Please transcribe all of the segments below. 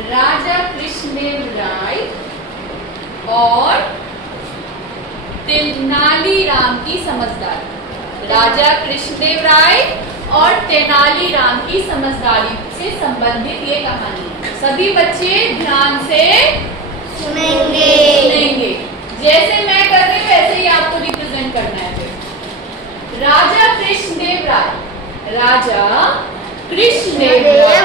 राजा कृष्णदेव राय और तेनालीराम की समझदारी। राजा कृष्णदेव राय और तेनालीराम की समझदारी से संबंधित ये कहानी है। सभी बच्चे ध्यान से सुनेंगे। जैसे मैं कर रही हूँ वैसे ही आपको रिप्रेजेंट करना है। फिर राजा कृष्णदेव राय, राजा कृष्णदेव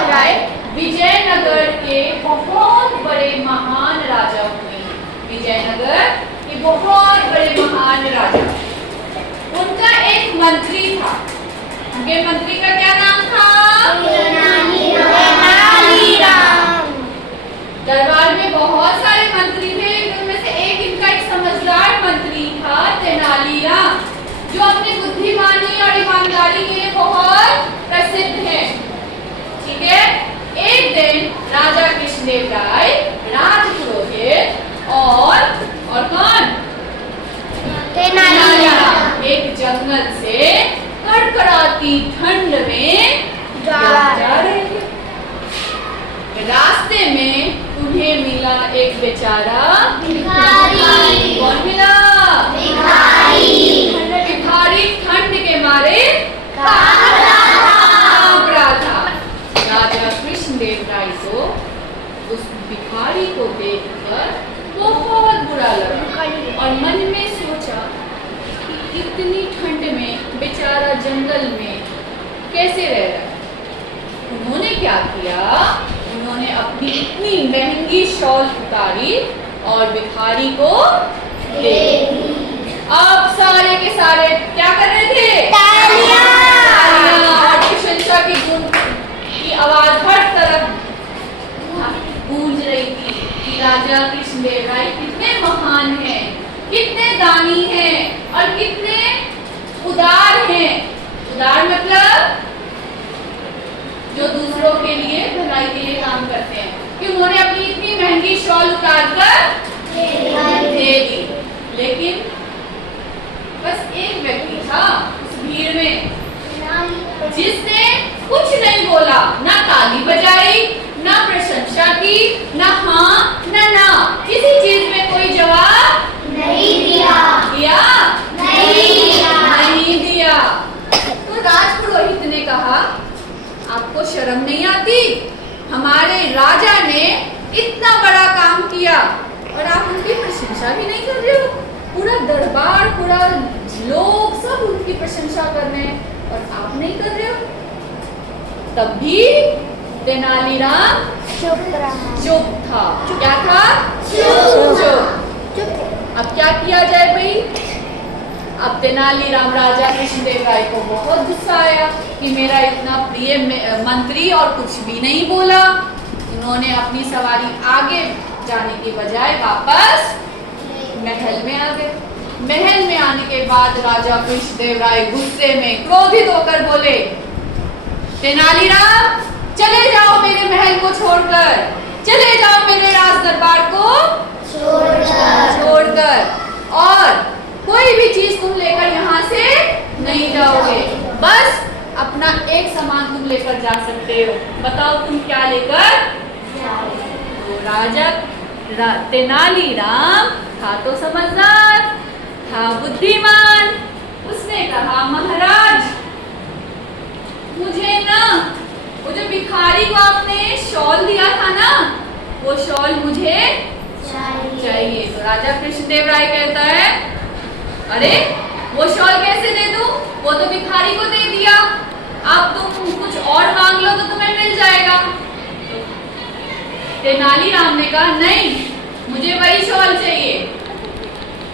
राय विजयनगर के बहुत बड़े महान राजा हुए हैं। विजयनगर के बहुत बड़े महान राजा। उनका एक मंत्री था। उनके मंत्री का क्या नाम था? तेनालीराम। दरबार में बहुत सारे मंत्री थे, उनमें से इनका एक समझदार मंत्री था तेनालीराम, जो अपनी बुद्धिमानी और ईमानदारी के लिए बहुत प्रसिद्ध है। ठीक है। एक दिन राजा कृष्णदेव राय, राजपुरोहित और कौन? तेनालीराम एक जंगल से कड़कड़ाती ठंड में जा रहे थे। रास्ते में उन्हें मिला एक बेचारा भिखारी। कौन मिला? भिखारी। भिखारी ठंड के मारे कांप रहा था। राजा कृष्णदेव राय को उस भिखारी को देखकर बहुत बुरा लगा और मन में सोचा कि इतनी ठंड में बेचारा जंगल में कैसे रह रहा है। उन्होंने क्या किया? उन्होंने अपनी इतनी महंगी शॉल उतारी और भिखारी को दे दी। अब सारे के सारे क्या कर रहे थे? तालियां और प्रशंसा की आवाज हर तरफ गूंज रही थी कि राजा कृष्णदेव राय कितने महान हैं, कितने दानी हैं और कितने उदार हैं। उदार मतलब जो दूसरों के लिए भलाई के लिए काम करते हैं। कि उन्होंने अपनी इतनी महंगी शॉल उतार कर दे दी। लेकिन बस एक व्यक्ति था उस भीड़ में जिसने कुछ नहीं बोला, ना ताली बजाई, ना प्रशंसा की, ना हाँ ना किसी चीज में कोई जवाब नहीं दिया। नहीं दिया। तो राजपुरोहित ने कहा, आपको शर्म नहीं आती? हमारे राजा ने इतना बड़ा काम किया और आप उनकी प्रशंसा भी नहीं कर रहे हो। पूरा दरबार, पूरा लोग सब उनकी प्रशंसा कर रहे हैं और आप नहीं कर रहे हो। तब भी तेनालीराम चुप था। क्या था? चुप। अब क्या किया जाए भाई? अब तेनालीराम राजा कृष्णदेव राय को बहुत गुस्सा आया कि मेरा इतना प्रिय मंत्री और कुछ भी नहीं बोला। उन्होंने अपनी सवारी आगे जाने के बजाय वापस महल में आ गए। महल में आने के बाद राजा कृष्णदेव राय गुस्से में क्रोधित होकर बोले, तेनालीराम चले जाओ मेरे महल को छोड़कर, चले जाओ मेरे राज दरबार को छोड़कर, और कोई भी चीज तुम लेकर यहाँ से नहीं जाओगे। बस अपना एक सामान तुम लेकर जा सकते हो। बताओ तुम क्या लेकर? तो राजा तेनालीराम था तो समझदार, था बुद्धिमान। उसने कहा, महाराज मुझे ना वो जो भिखारी को आपने शॉल दिया था ना, वो शॉल मुझे चाहिए। तो राजा कृष्णदेव राय कहता है, अरे वो शॉल कैसे दे दूं? वो तो भिखारी को दे दिया। अब तुम कुछ और मांग लो तो तुम्हें मिल जाएगा। तेनालीराम ने कहा, नहीं मुझे वही शॉल चाहिए।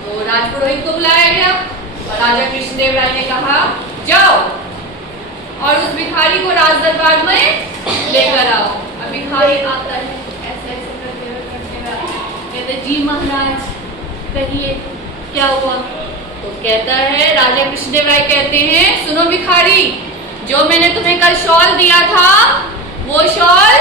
तो राजपुरोहित को बुलाया गया और राजा कृष्णदेव राय ने कहा, जाओ और उस भिखारी को राज दरबार में लेकर आओ। अब भिखारी आता है, ऐसे करते कहते, जी महाराज कहिए क्या हुआ? तो कहता है, राजा कृष्णदेव राय कहते हैं, सुनो भिखारी, जो मैंने तुम्हें कल शॉल दिया था वो शॉल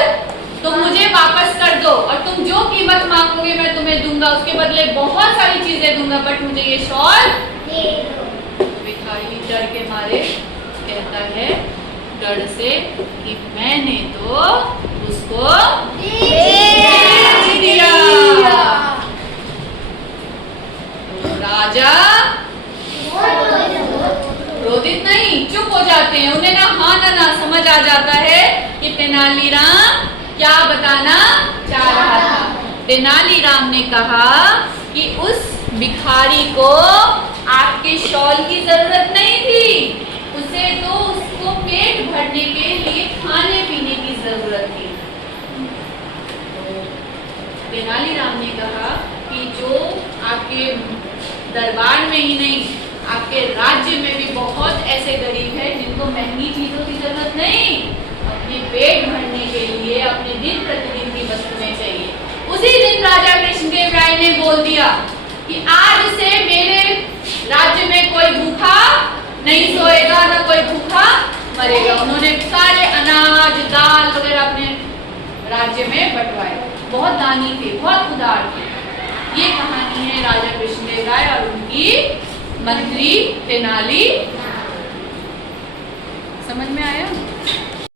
तुम मुझे वापस कर दो और तुम जो कीमत मांगोगे मैं तुम्हें दूंगा। उसके बदले बहुत सारी चीजें दूंगा, बट मुझे ये शॉल दे दो। भिखारी डर के मारे कहता है, डर से कि मैंने तो उसको भाषा ना समझ आ जाता है कि तेनालीराम क्या बताना चाह रहा था। तेनालीराम ने कहा कि उस भिखारी को आपके शॉल की जरूरत नहीं थी, उसे तो उसको पेट भरने के लिए खाने पीने की जरूरत थी। तेनालीराम ने कहा कि जो आपके दरबार में ही नहीं, आपके राज्य में भी बहुत ऐसे गरीब हैं जिनको महंगी चीजों की जरूरत नहीं, अपने पेट भरने के लिए अपने दिन प्रतिदिन की वस्तुएं चाहिए। उसी दिन राजा कृष्णदेव राय ने बोल दिया कि आज से मेरे राज्य में कोई भूखा नहीं सोएगा, ना कोई भूखा मरेगा। उन्होंने सारे अनाज दाल वगैरह अपने राज्य में बंटवाए। बहुत दानी थे, बहुत उदार थे। ये कहानी है राजा कृष्णदेव राय और उनकी मंत्री तेनाली